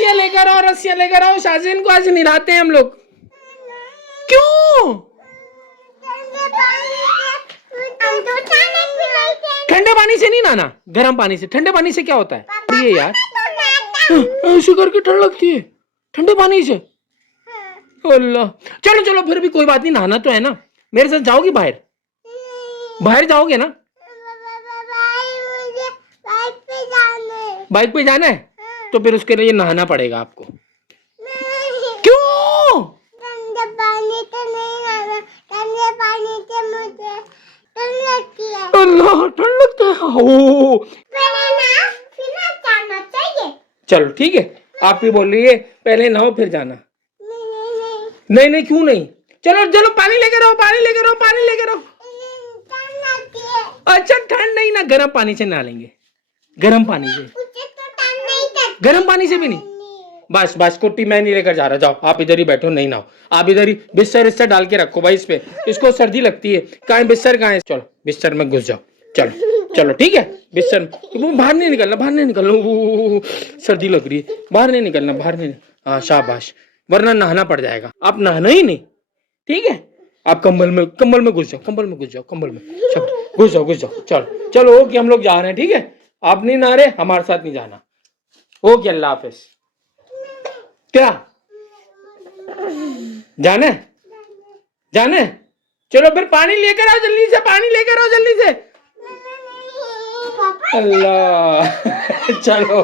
रस्सियां लेकर आओ, शाज़िन को आज नहलाते हैं हम लोग। क्यों? ठंडे पानी से नहीं नहाना, गर्म पानी से। ठंडे पानी से क्या होता है ये यार? ऐसे करके ठंड लगती है ठंडे पानी से। अल्लाह, चलो चलो फिर भी कोई बात नहीं, नहाना तो है ना। मेरे साथ जाओगी बाहर? बाहर जाओगे ना? बाइक पे जाना है तो फिर उसके लिए नहाना पड़ेगा आपको। क्यों? ठंडे पानी से नहीं नहाना, ठंडे पानी से मुझे ठंड लगती है। अल्लाह, ठंड लगता है। ओ पहले ना फिर ना जाना चाहिए। चलो ठीक है, आप ही बोल रही है पहले नहाओ फिर जाना। नहीं नहीं, क्यों नहीं? चलो चलो, पानी लेकर आओ, पानी लेकर आओ, पानी लेकर आओ। ठंड लगती है। अच्छा ठंड नहीं ना, गर्म पानी से नहा लेंगे। गर्म पानी से, मुझे तो ठंड नहीं लगती। गर्म पानी से भी नहीं। बस बस, कुट्टी मैं नहीं लेकर जा रहा, जाओ आप इधर ही बैठो, नहीं नहाओ। आप इधर ही बिस्तर विस्तर डाल के रखो भाई इस पे, इसको सर्दी लगती है। कहाँ है बिस्तर, कहाँ है? चलो बिस्तर में घुस जाओ, चलो चलो ठीक है। बिस्तर वो बाहर नहीं निकलना, बाहर नहीं निकलना। वो सर्दी लग रही है, बाहर नहीं निकलना, बाहर नहीं। हाँ शाबाश, वरना नहाना पड़ जाएगा। आप नहाना ही नहीं, ठीक है? आप कंबल में घुस जाओ, कंबल में घुस जाओ, कंबल में चलो घुस जाओ, घुस जाओ। चलो चलो ओके, हम लोग जा रहे हैं, ठीक है? आप नहीं नहा रहे, हमारे साथ नहीं जाना। ओके, अल्लाह हाफिज। क्या जाना है? जाना है? चलो फिर पानी लेकर आओ जल्दी से, पानी लेकर आओ जल्दी से। अल्लाह चलो